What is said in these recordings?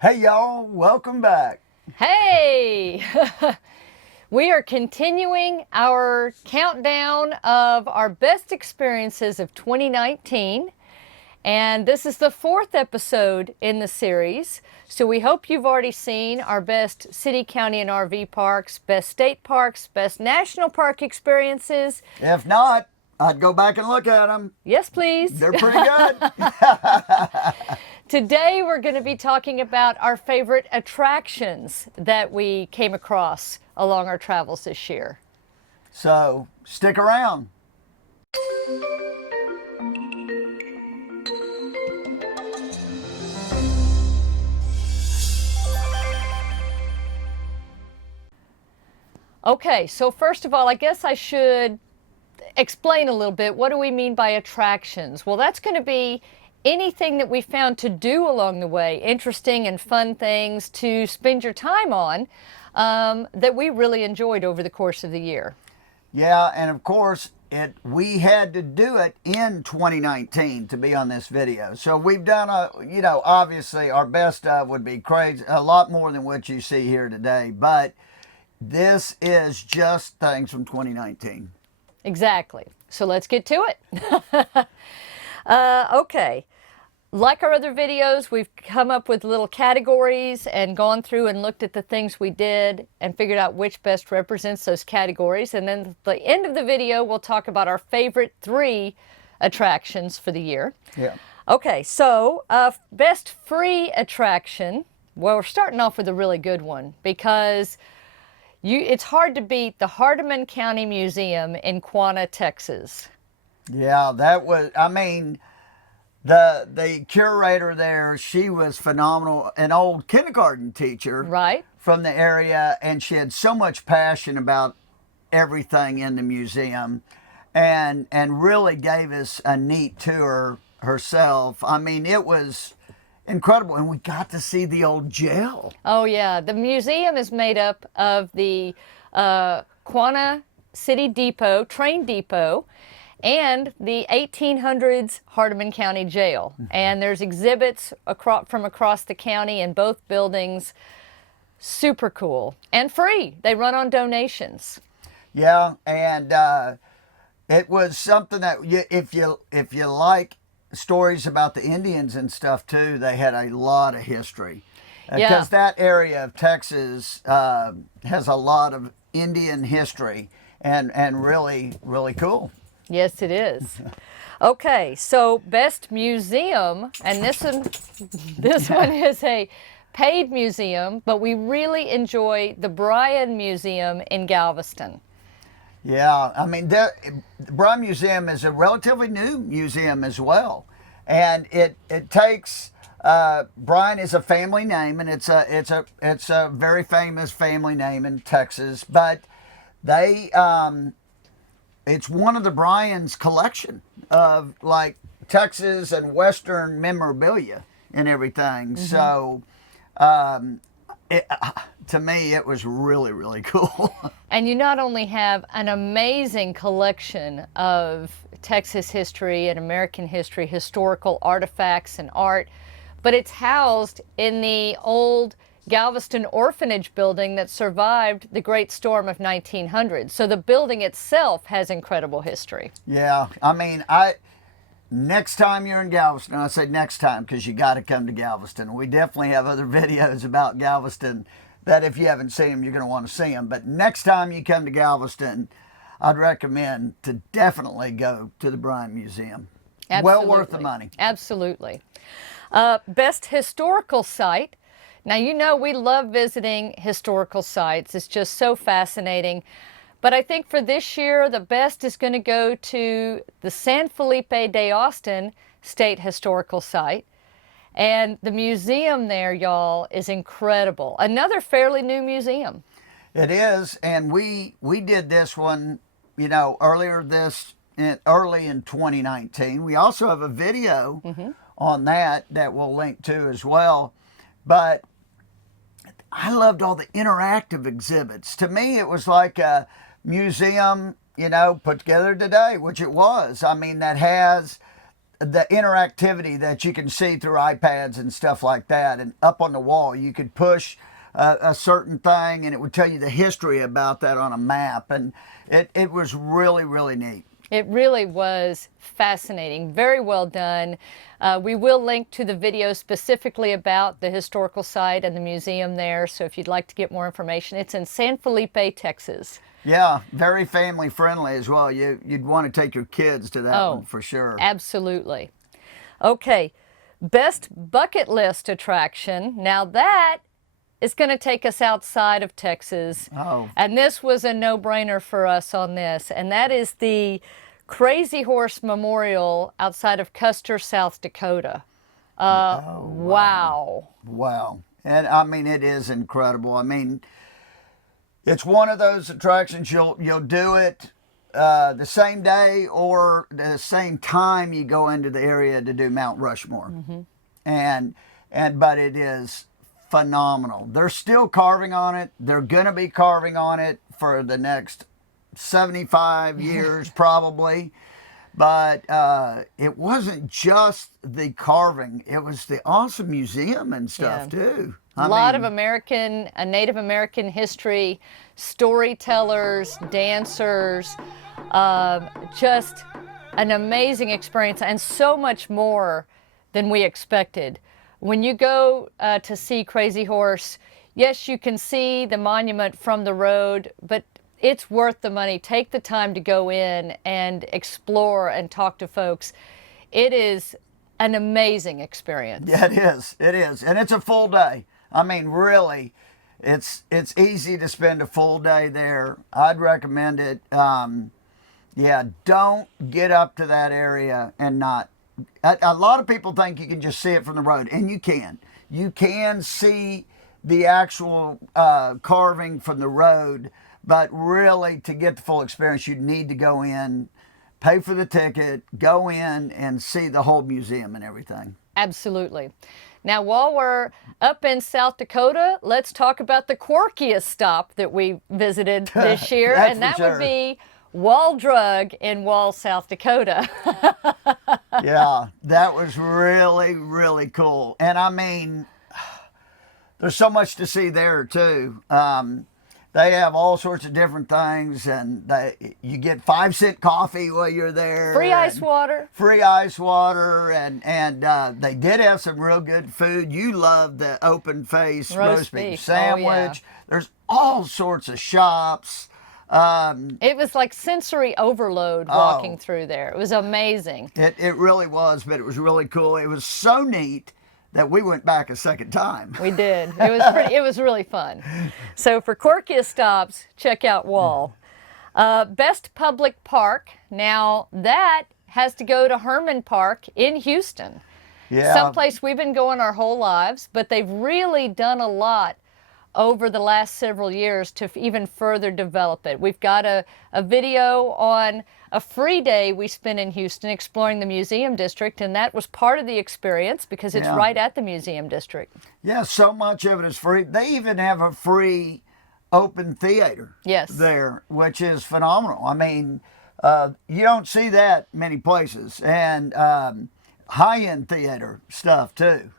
Hey y'all, welcome back. Hey! We are continuing our countdown of our best experiences of 2019. And this is the fourth episode in the series. So we hope you've already seen our best city, county, and RV parks, best state parks, best national park experiences. If not, I'd go back and look at them. Yes, please. They're pretty good. Today we're going to be talking about our favorite attractions that we came across along our travels this year. So stick around. Okay, so first of all, I guess I should explain a little bit. What do we mean by attractions? Well, that's going to be anything that we found to do along the way, interesting and fun things to spend your time on that we really enjoyed over the course of the year. Yeah, and of course, we had to do it in 2019 to be on this video. So we've done obviously our best of would be crazy, a lot more than what you see here today, but this is just things from 2019. Exactly. So let's get to it. Okay. Like our other videos, we've come up with little categories and gone through and looked at the things we did and figured out which best represents those categories. And then at the end of the video, we'll talk about our favorite 3 attractions for the year. Yeah. Okay, so best free attraction. Well, we're starting off with a really good one because it's hard to beat the Hardeman County Museum in Quanah, Texas. Yeah, that was, I mean, the curator there, she was phenomenal, an old kindergarten teacher, Right. from the area, and she had so much passion about everything in the museum, and really gave us a neat tour herself. I mean, it was incredible, and we got to see the old jail. Oh, yeah. The museum is made up of the Quanah City Depot, train depot, and the 1800s Hardeman County Jail. And there's exhibits from across the county in both buildings. Super cool. And free. They run on donations. Yeah, and it was something that if you like stories about the Indians and stuff too, they had a lot of history. Yeah. Because that area of Texas has a lot of Indian history, and really, really cool. Yes, it is. Okay, so best museum, and this one is a paid museum, but we really enjoy the Bryan Museum in Galveston. Yeah, I mean, the Bryan Museum is a relatively new museum as well, and it takes Bryan is a family name, and it's a very famous family name in Texas, but they it's one of the Bryan's collection of like Texas and Western memorabilia and everything. Mm-hmm. So to me, it was really, really cool. And you not only have an amazing collection of Texas history and American history, historical artifacts and art, but it's housed in the old Galveston orphanage building that survived the Great Storm of 1900. So the building itself has incredible history. Yeah, I mean, next time you're in Galveston, I say next time because you got to come to Galveston. We definitely have other videos about Galveston that if you haven't seen them, you're going to want to see them. But next time you come to Galveston, I'd recommend to definitely go to the Bryan Museum. Absolutely. Well worth the money. Absolutely. Best historical site. Now, you know we love visiting historical sites. It's just so fascinating. But I think for this year, the best is going to go to the San Felipe de Austin State Historical Site. And the museum there, y'all, is incredible. Another fairly new museum. It is, and we did this one, early in 2019. We also have a video on that we'll link to as well. But I loved all the interactive exhibits. To me, it was like a museum, put together today, which it was. I mean, that has the interactivity that you can see through iPads and stuff like that. And up on the wall, you could push a certain thing and it would tell you the history about that on a map. And it was really, really neat. It really was fascinating. Very well done. We will link to the video specifically about the historical site and the museum there. So if you'd like to get more information, it's in San Felipe, Texas. Yeah, very family friendly as well. You'd want to take your kids to that one for sure. Absolutely. Okay, best bucket list attraction. Now that is going to take us outside of Texas. Oh. And this was a no-brainer for us on this, and that is the Crazy Horse Memorial outside of Custer, South Dakota. Wow. Wow. And I mean, it is incredible. I mean, it's one of those attractions you'll do it the same day or the same time you go into the area to do Mount Rushmore. But it is phenomenal. They're still carving on it. They're going to be carving on it for the next 75 years probably. But it wasn't just the carving. It was the awesome museum and stuff too. A lot of American, Native American history, storytellers, dancers, just an amazing experience and so much more than we expected. When you go to see Crazy Horse, yes, you can see the monument from the road, but it's worth the money. Take the time to go in and explore and talk to folks. It is an amazing experience. Yeah, it is. It is. And it's a full day. I mean, really, it's easy to spend a full day there. I'd recommend it. Yeah, don't get up to that area and not. A lot of people think you can just see it from the road, and you can. You can see the actual carving from the road, but really, to get the full experience, you need to go in, pay for the ticket, go in, and see the whole museum and everything. Absolutely. Now, while we're up in South Dakota, let's talk about the quirkiest stop that we visited this year, and that would be Wall Drug in Wall, South Dakota. Yeah, that was really, really cool. And I mean, there's so much to see there too. They have all sorts of different things, and you get 5-cent coffee while you're there. Free ice water. Free ice water, and they did have some real good food. You love the open face roast beef sandwich. Oh, yeah. There's all sorts of shops. It was like sensory overload walking through there. It was amazing. It really was, but it was really cool. It was so neat that we went back a second time. We did. It was really fun. So for quirkiest stops, check out Wall. Best public park. Now that has to go to Herman Park in Houston. Yeah. Someplace we've been going our whole lives, but they've really done a lot over the last several years to even further develop it. We've got a video on a free day we spent in Houston exploring the museum district, and that was part of the experience because it's right at the museum district. Yeah, so much of it is free. They even have a free open theater there, which is phenomenal. I mean, you don't see that many places. And high-end theater stuff too.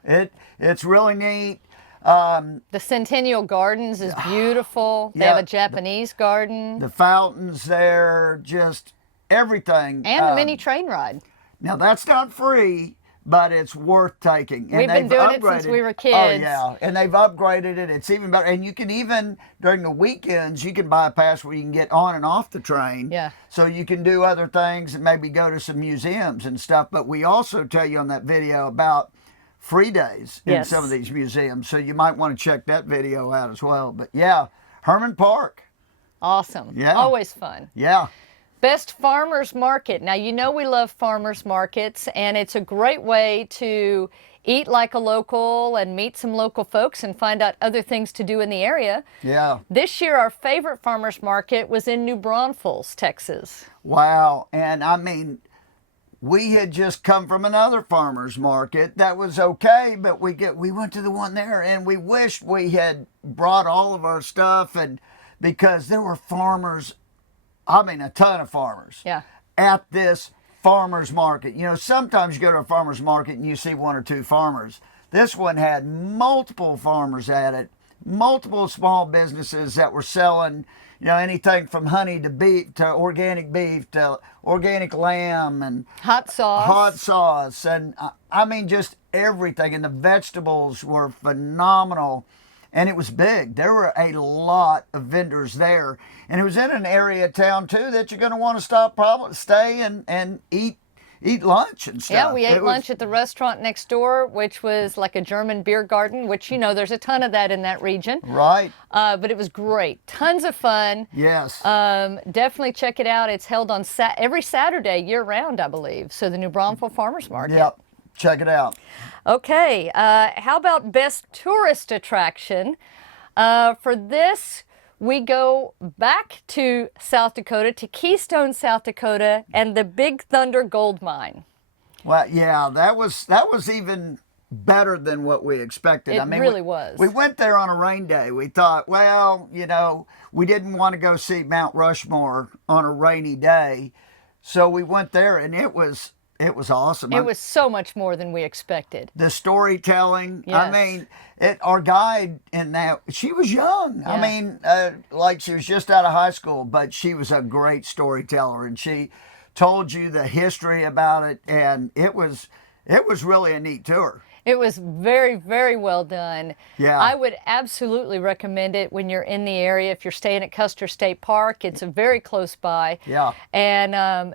It's really neat. The Centennial Gardens is beautiful. They have a Japanese garden. The fountains there, just everything. And the mini train ride. Now that's not free, but it's worth taking. We've been doing it since we were kids. Oh yeah, and they've upgraded it. It's even better. And you can even, during the weekends, you can buy a pass where you can get on and off the train. Yeah. So you can do other things and maybe go to some museums and stuff. But we also tell you on that video about free days in some of these museums. So you might want to check that video out as well. But yeah, Herman Park. Awesome. Yeah. Always fun. Yeah. Best farmers market. Now, you know we love farmers markets, and it's a great way to eat like a local and meet some local folks and find out other things to do in the area. Yeah. This year, our favorite farmers market was in New Braunfels, Texas. Wow. And I mean, we had just come from another farmer's market that was okay, but we went to the one there and we wished we had brought all of our stuff, and because there were farmers, I mean a ton of farmers, at this farmer's market. You know, sometimes you go to a farmer's market and you see one or two farmers. This one had multiple farmers at it, multiple small businesses that were selling, you know, anything from honey to beef to organic lamb and Hot sauce. And I mean just everything. And the vegetables were phenomenal. And it was big. There were a lot of vendors there. And it was in an area of town, too, that you're going to want to stay and eat lunch and stuff. Yeah, we ate lunch at the restaurant next door, which was like a German beer garden, which, you know, there's a ton of that in that region. Right. But it was great. Tons of fun. Yes. Definitely check it out. It's held on every Saturday year-round, I believe. So the New Braunfels Farmers Market. Yep. Check it out. Okay, how about best tourist attraction? For this, we go back to South Dakota, to Keystone, South Dakota, and the Big Thunder Gold Mine. Well, yeah, that was even better than what we expected. It really was. We went there on a rain day. We thought, well, you know, we didn't want to go see Mount Rushmore on a rainy day, so we went there, and it was awesome. It was so much more than we expected. The storytelling. Yes. I mean, our guide in that, she was young. Yeah. I mean, like she was just out of high school, but she was a great storyteller, and she told you the history about it, and it was really a neat tour. It was very, very well done. Yeah. I would absolutely recommend it when you're in the area. If you're staying at Custer State Park, it's very close by. Yeah. And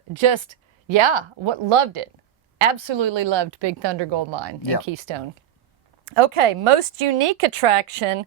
loved it. Absolutely loved Big Thunder Gold Mine in Keystone. Okay, most unique attraction.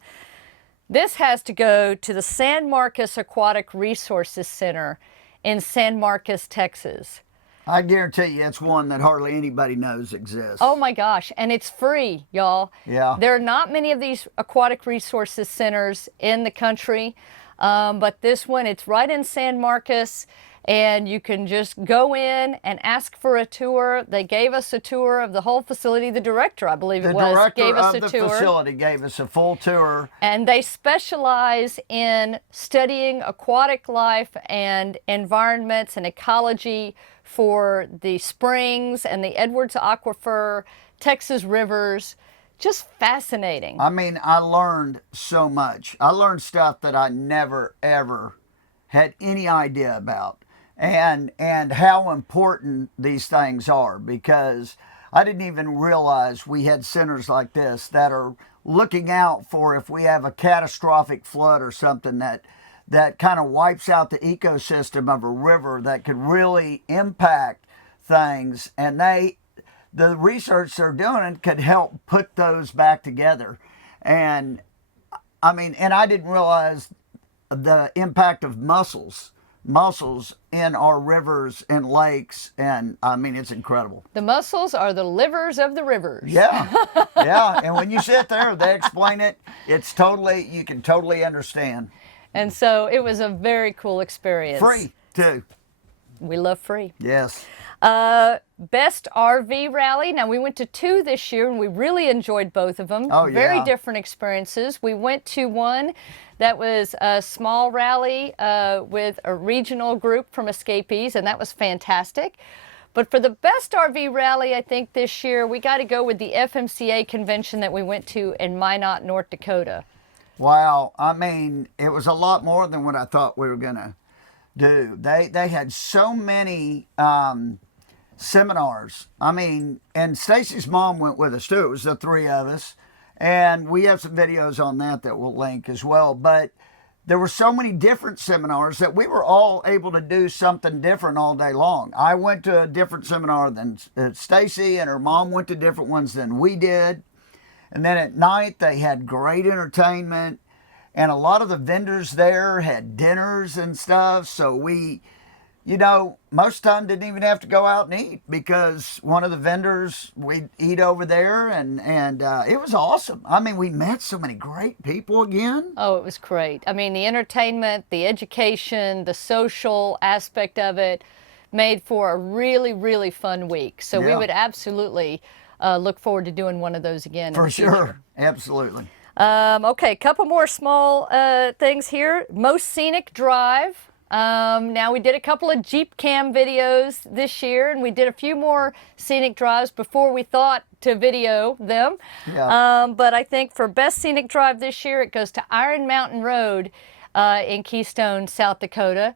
This has to go to the San Marcos Aquatic Resources Center in San Marcos, Texas. I guarantee you it's one that hardly anybody knows exists. Oh my gosh, and it's free, y'all. Yeah. There are not many of these aquatic resources centers in the country, but this one, it's right in San Marcos. And you can just go in and ask for a tour. They gave us a tour of the whole facility. The director, I believe it was, gave us a tour. The director of the facility gave us a full tour. And they specialize in studying aquatic life and environments and ecology for the springs and the Edwards Aquifer, Texas rivers. Just fascinating. I mean, I learned so much. I learned stuff that I never, ever had any idea about. And how important these things are, because I didn't even realize we had centers like this that are looking out for if we have a catastrophic flood or something that kind of wipes out the ecosystem of a river that could really impact things. And the research they're doing could help put those back together. And I mean, and I didn't realize the impact of mussels in our rivers and lakes, and I mean, it's incredible. The mussels are the livers of the rivers. Yeah, yeah, and when you sit there, they explain it. You can totally understand. And so it was a very cool experience. Free, too. We love free. Yes. Best RV rally. Now, we went to 2 this year, and we really enjoyed both of them. Oh, yeah. Very different experiences. We went to one that was a small rally with a regional group from escapees, and that was fantastic. But for the best RV rally, I think this year, we got to go with the FMCA convention that we went to in Minot, North Dakota. Wow. I mean, it was a lot more than what I thought we were going to do. They had so many seminars. I mean, and Stacy's mom went with us too. It was the 3 of us. And we have some videos on that we'll link as well. But there were so many different seminars that we were all able to do something different all day long. I went to a different seminar than Stacy, and her mom went to different ones than we did. And then at night, they had great entertainment. And a lot of the vendors there had dinners and stuff. So we, most of the time didn't even have to go out and eat, because one of the vendors, we'd eat over there, and it was awesome. I mean, we met so many great people again. Oh, it was great. I mean, the entertainment, the education, the social aspect of it made for a really, really fun week. So we would absolutely look forward to doing one of those again. For sure. Absolutely. Okay, a couple more small things here. Most scenic drive. Now we did a couple of Jeep Cam videos this year, and we did a few more scenic drives before we thought to video them. Yeah. But I think for best scenic drive this year, it goes to Iron Mountain Road in Keystone, South Dakota,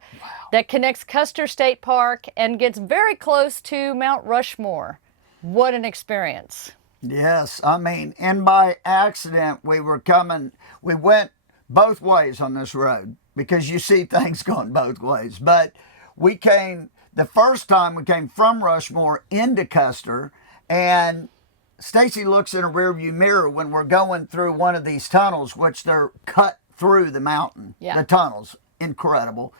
that connects Custer State Park and gets very close to Mount Rushmore. What an experience. Yes, I mean, and by accident, we went both ways on this road because you see things going both ways. But the first time we came from Rushmore into Custer, and Stacy looks in a rearview mirror when we're going through one of these tunnels, which they're cut through the mountain. Yeah. The tunnels, incredible.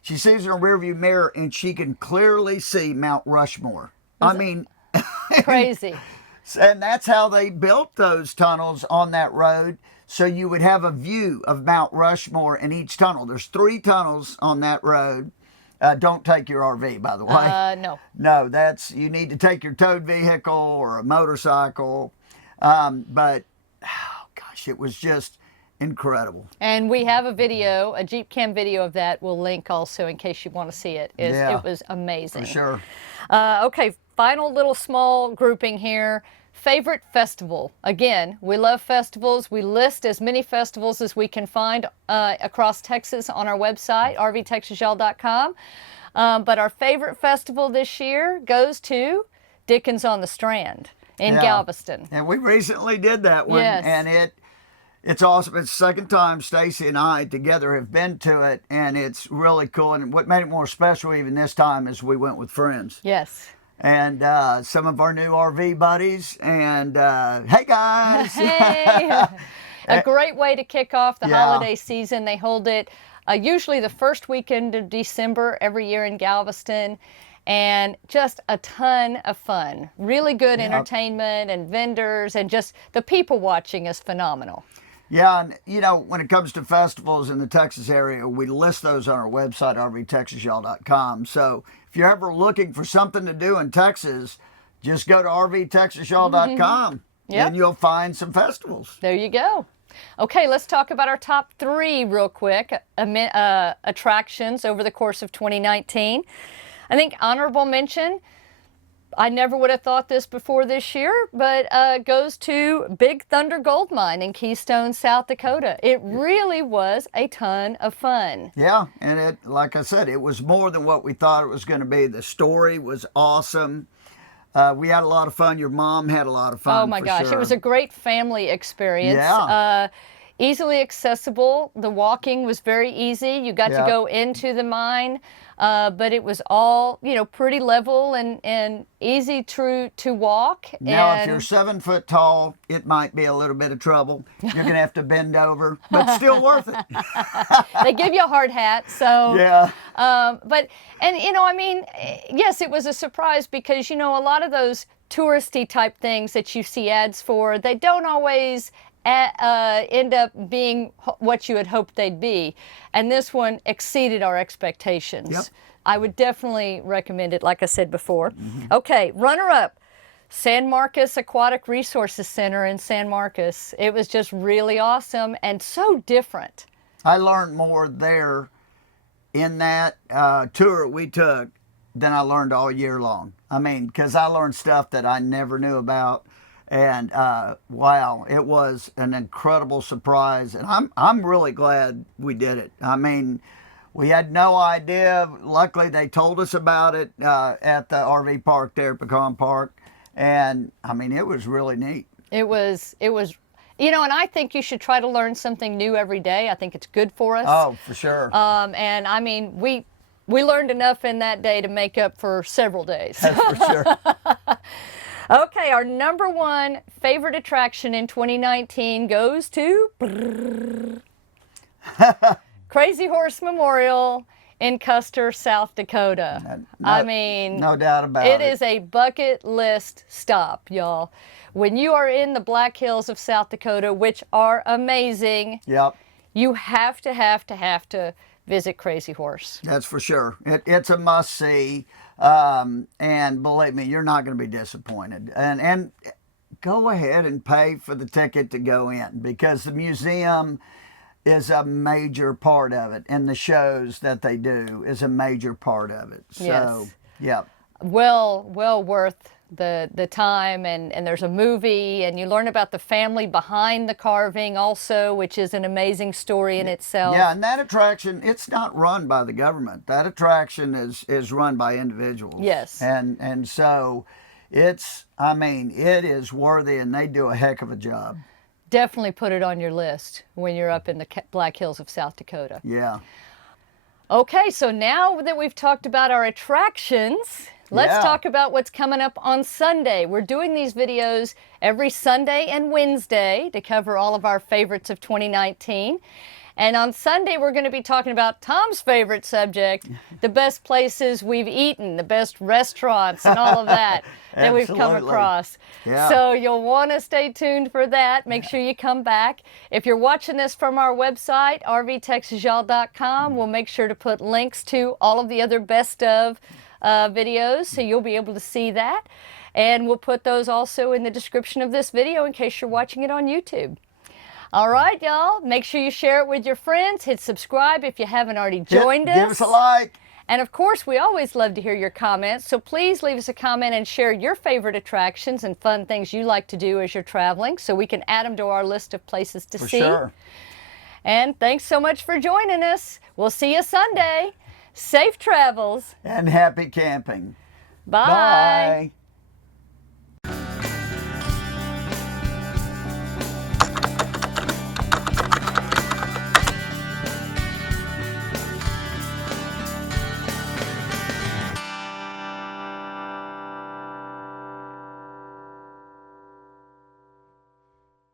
She sees in a rearview mirror and she can clearly see Mount Rushmore. I mean, crazy. And that's how they built those tunnels on that road, so you would have a view of Mount Rushmore in each tunnel. There's 3 tunnels on that road. Don't take your RV, by the way. No. No, you need to take your towed vehicle or a motorcycle. But, oh gosh, it was just incredible. And we have a Jeep Cam video of that. We'll link also in case you want to see it. It was amazing. For sure. Okay, final little small grouping here. Favorite festival. Again, we love festivals. We list as many festivals as we can find across Texas on our website, rvtexasyall.com. But our favorite festival this year goes to Dickens on the Strand in Galveston. And we recently did that one. Yes. And it's awesome. It's the second time Stacy and I together have been to it, and it's really cool. And what made it more special even this time is we went with friends. Yes. And some of our new RV buddies. And hey, guys. Hey. A great way to kick off the holiday season. They hold it usually the first weekend of December every year in Galveston. And just a ton of fun. Really good entertainment and vendors, and just the people watching is phenomenal. Yeah, and you know, when it comes to festivals in the Texas area, we list those on our website, rvtexasyall.com. So if you're ever looking for something to do in Texas, just go to rvtexasyall.com and you'll find some festivals. There you go. Okay, let's talk about our top 3 real quick attractions over the course of 2019. I think honorable mention, I never would have thought this before this year, but goes to Big Thunder Gold Mine in Keystone, South Dakota. It really was a ton of fun. Yeah, and it, like I said, it was more than what we thought it was going to be. The story was awesome. We had a lot of fun. Your mom had a lot of fun. Oh my gosh, sure. It was a great family experience. Yeah. Easily accessible. The walking was very easy. You got to go into the mine, but it was all, pretty level and easy to walk. Now, if you're 7 foot tall, it might be a little bit of trouble. You're going to have to bend over, but still worth it. They give you a hard hat, so. Yeah. Yes, it was a surprise because, a lot of those touristy type things that you see ads for, they don't always end up being what you had hoped they'd be. And this one exceeded our expectations. Yep. I would definitely recommend it, like I said before. Okay, runner-up, San Marcos Aquatic Resources Center in San Marcos. It was just really awesome and so different. I learned more there in that tour we took than I learned all year long. I mean, because I learned stuff that I never knew about. And wow, it was an incredible surprise, and I'm really glad we did it. I mean, we had no idea. Luckily, they told us about it at the RV park there, Pecan Park, and I mean, it was really neat. It was, and I think you should try to learn something new every day. I think it's good for us. Oh, for sure. And I mean, we learned enough in that day to make up for several days. That's for sure. Okay, our number 1 favorite attraction in 2019 goes to Crazy Horse Memorial in Custer, South Dakota. No doubt about it. It is a bucket list stop, y'all. When you are in the Black Hills of South Dakota, which are amazing, you have to visit Crazy Horse. That's for sure. It's a must-see. And believe me, you're not going to be disappointed. And go ahead and pay for the ticket to go in, because the museum is a major part of it, and the shows that they do is a major part of it. So, Yes. yeah. Well worth the time, and there's a movie, and you learn about the family behind the carving also, which is an amazing story in itself. Yeah, and that attraction, it's not run by the government. That attraction is run by individuals. Yes. And so it's, I mean, it is worthy, and they do a heck of a job. Definitely put it on your list when you're up in the Black Hills of South Dakota. Yeah. Okay, so now that we've talked about our attractions, let's Yeah. talk about what's coming up on Sunday. We're doing these videos every Sunday and Wednesday to cover all of our favorites of 2019. And on Sunday, we're going to be talking about Tom's favorite subject, the best places we've eaten, the best restaurants, and all of that that we've come Absolutely. across. Yeah. So you'll want to stay tuned for that. Make sure you come back. If you're watching this from our website, rvtexasyall.com, we'll make sure to put links to all of the other best of videos, so you'll be able to see that. And we'll put those also in the description of this video in case you're watching it on YouTube. All right, y'all. Make sure you share it with your friends. Hit subscribe if you haven't already joined us. Give us a like. And of course, we always love to hear your comments. So please leave us a comment and share your favorite attractions and fun things you like to do as you're traveling, so we can add them to our list of places to see. For sure. And thanks so much for joining us. We'll see you Sunday. Safe travels. And happy camping. Bye. Bye.